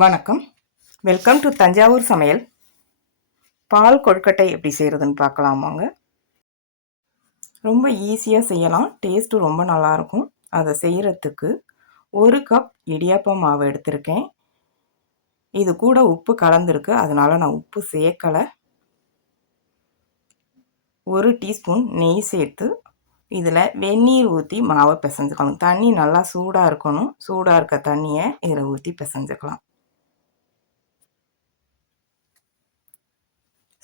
வணக்கம். Welcome to Thanjavur சமையல். பால் கொழுக்கட்டை எப்படி செய்கிறதுன்னு பார்க்கலாமாங்க ரொம்ப ஈஸியாக செய்யலாம். டேஸ்ட்டு ரொம்ப நல்லாயிருக்கும் அதை செய்கிறதுக்கு ஒரு கப் இடியாப்ப மாவு எடுத்திருக்கேன். இது கூட உப்பு கலந்துருக்கு. அதனால் நான் உப்பு சேர்க்கலை. ஒரு டீஸ்பூன் நெய் சேர்த்து இதில் வெந்நீர் ஊற்றி மாவை பிசைஞ்சுக்கணும். தண்ணி நல்லா சூடாக இருக்கணும். சூடாக இருக்க தண்ணியை இதில் ஊற்றி பிசைஞ்சுக்கலாம்.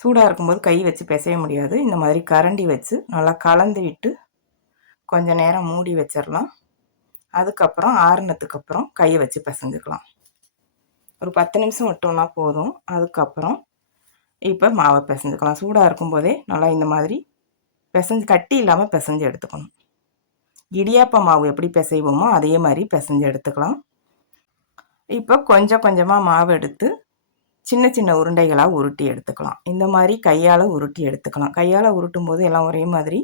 சூடாக இருக்கும்போது கை வச்சு பிசைய முடியாது. இந்த மாதிரி கரண்டி வச்சு நல்லா கலந்து விட்டு கொஞ்சம் நேரம் மூடி வச்சிடலாம். அதுக்கப்புறம் ஆறுனதுக்கப்புறம் கையை வச்சு பிசைஞ்சுக்கலாம். ஒரு பத்து நிமிஷம் விட்டோம்னா போதும். அதுக்கப்புறம் இப்போ மாவை பிசைஞ்சுக்கலாம். சூடாக இருக்கும்போதே நல்லா இந்த மாதிரி பிசைஞ்சு கட்டி இல்லாமல் பிசைஞ்சு எடுத்துக்கணும். இடியாப்ப மாவு எப்படி பிசைவோமோ அதே மாதிரி பிசைஞ்சு எடுத்துக்கலாம். இப்போ கொஞ்சம் கொஞ்சமாக மாவு எடுத்து சின்ன சின்ன உருண்டைகளாக உருட்டி எடுத்துக்கலாம். இந்த மாதிரி கையால் உருட்டி எடுத்துக்கலாம். கையால் உருட்டும் போது எல்லாம் ஒரே மாதிரி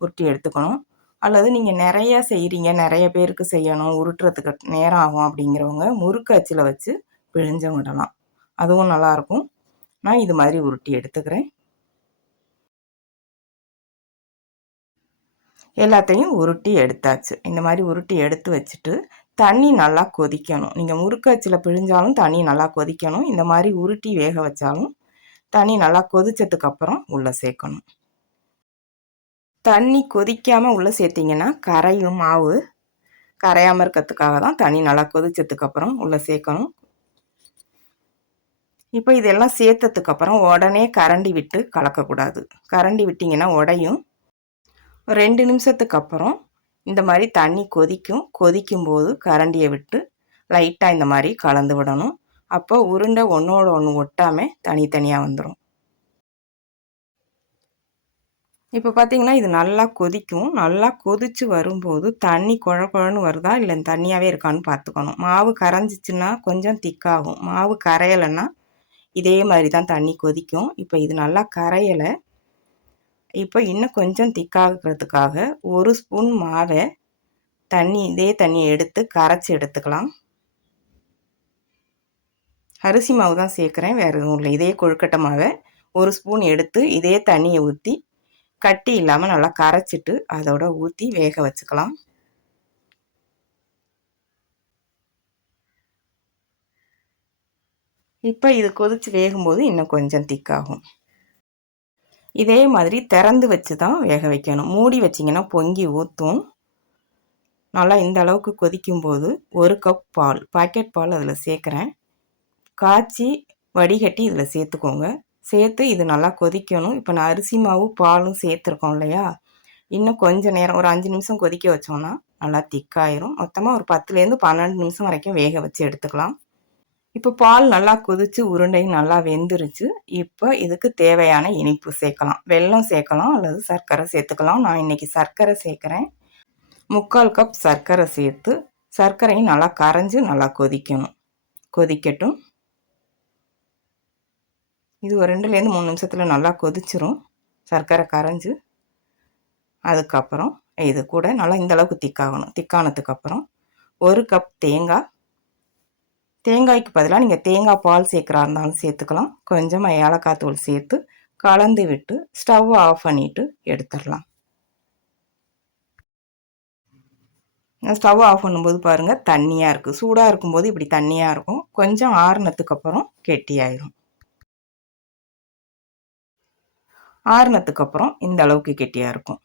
உருட்டி எடுத்துக்கணும். அல்லது நீங்கள் நிறையா செய்கிறீங்க நிறைய பேருக்கு செய்யணும் உருட்டுறதுக்கு நேரம் ஆகும் அப்படிங்கிறவங்க முறுக்கு அச்சில் வச்சு பிழிஞ்ச விடலாம். அதுவும் நல்லாயிருக்கும் நான் இது மாதிரி உருட்டி எடுத்துக்கிறேன். எல்லாத்தையும் உருட்டி எடுத்தாச்சு. இந்த மாதிரி உருட்டி எடுத்து வச்சுட்டு தண்ணி நல்லா கொதிக்கணும். நீங்கள் முறுக்கச்சில் பிழிஞ்சாலும் தண்ணி நல்லா கொதிக்கணும். இந்த மாதிரி உருட்டி வேக வச்சாலும் தண்ணி நல்லா கொதிச்சதுக்கப்புறம் உள்ளே சேர்க்கணும். தண்ணி கொதிக்காமல் உள்ளே சேர்த்திங்கன்னா கரையும் மாவு கரையாமல் இருக்கிறதுக்காக தான் தண்ணி நல்லா கொதிச்சதுக்கப்புறம் உள்ளே சேர்க்கணும். இப்போ இதெல்லாம் சேர்த்ததுக்கப்புறம் உடனே கரண்டி விட்டு கலக்கக்கூடாது. கரண்டி விட்டிங்கன்னா உடையும். ரெண்டு நிமிஷத்துக்கு அப்புறம் இந்த மாதிரி தண்ணி கொதிக்கும் கொதிக்கும் போது கரண்டியை விட்டு லைட்டாக இந்த மாதிரி கலந்து விடணும். அப்போ உருண்டை ஒன்றோட ஒன்று ஒட்டாமல் தனித்தனியாக வந்துடும் இப்போ பார்த்தீங்கன்னா இது நல்லா கொதிக்கும். நல்லா கொதித்து வரும்போது தண்ணி குழ குழன்னு வருதா? இல்லை தண்ணியாகவே இருக்கான்னு பார்த்துக்கணும். மாவு கரைஞ்சிச்சுன்னா கொஞ்சம் திக்காகும். மாவு கரையலைன்னா இதே மாதிரி தான் தண்ணி கொதிக்கும். இப்போ இது நல்லா கரையலை. இப்போ இன்னும் கொஞ்சம் திக்காகிறதுக்காக ஒரு ஸ்பூன் மாவை தண்ணி இதே தண்ணியை எடுத்து கரைச்சி எடுத்துக்கலாம். அரிசி மாவு தான் சேர்க்குறேன் வேறு எதுவும் இல்லை. இதே கொழுக்கட்டை மாவை ஒரு ஸ்பூன் எடுத்து இதே தண்ணியை ஊற்றி கட்டி இல்லாமல் நல்லா கரைச்சிட்டு அதோட ஊற்றி வேக வச்சுக்கலாம். இப்போ இது கொதித்து வேகும்போது இன்னும் கொஞ்சம் திக்காகும் இதே மாதிரி திறந்து வச்சு தான் வேக வைக்கணும். மூடி வச்சிங்கன்னா பொங்கி ஊற்றும் நல்லா இந்த அளவுக்கு கொதிக்கும்போது ஒரு கப் பால் பாக்கெட் பால் அதில் சேர்க்குறேன். காய்ச்சி வடிகட்டி இதில் சேர்த்துக்கோங்க. சேர்த்து இது நல்லா கொதிக்கணும். இப்போ நான் அரிசி மாவு பாலும் சேர்த்துருக்கோம் இல்லையா? இன்னும் கொஞ்சம் நேரம் ஒரு அஞ்சு நிமிஷம் கொதிக்க வச்சோன்னா நல்லா திக்காயிரும் மொத்தமாக ஒரு பத்துலேருந்து பன்னெண்டு நிமிஷம் வரைக்கும் வேக வச்சு எடுத்துக்கலாம். இப்போ பால் நல்லா கொதித்து உருண்டை நல்லா வெந்துருச்சு. இப்போ இதுக்கு தேவையான இனிப்பு சேர்க்கலாம். வெல்லம் சேர்க்கலாம் அல்லது சர்க்கரை சேர்த்துக்கலாம். நான் இன்றைக்கி சர்க்கரை சேர்க்குறேன். முக்கால் கப் சர்க்கரை சேர்த்து சர்க்கரையும் நல்லா கரைஞ்சி நல்லா கொதிக்கணும். கொதிக்கட்டும். இது ஒரு ரெண்டுலேருந்து மூணு நிமிஷத்தில் நல்லா கொதிச்சிரும். சர்க்கரை கரைஞ்சி. அதுக்கப்புறம் இது கூட நல்லா இந்தளவுக்கு திக்காகணும். திக்கானதுக்கப்புறம் ஒரு கப் தேங்காய் தேங்காய்க்கு பதிலாக நீங்கள் தேங்காய் பால் சேர்க்குறா இருந்தாலும் சேர்த்துக்கலாம். கொஞ்சமாக ஏலக்காய் தூள் சேர்த்து கலந்து விட்டு ஸ்டவ் ஆஃப் பண்ணிவிட்டு எடுத்துடலாம். ஸ்டவ் ஆஃப் பண்ணும்போது பாருங்கள் தண்ணியாக இருக்குது சூடாக இருக்கும்போது இப்படி தண்ணியாக இருக்கும். கொஞ்சம் ஆறுனத்துக்கு அப்புறம் கெட்டியாயிரும் ஆறுனத்துக்கு அப்புறம் இந்த அளவுக்கு கெட்டியாக இருக்கும்.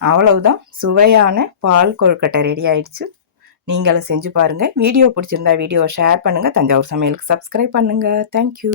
அவ்வளவுதான். சுவையான பால் கொழுக்கட்டை ரெடி ஆயிடுச்சு. நீங்களும் செஞ்சு பாருங்கள் வீடியோ பிடிச்சிருந்தா வீடியோ ஷேர் பண்ணுங்கள் தஞ்சாவூர் சமையலுக்கு சப்ஸ்கிரைப் பண்ணுங்கள் தேங்க்யூ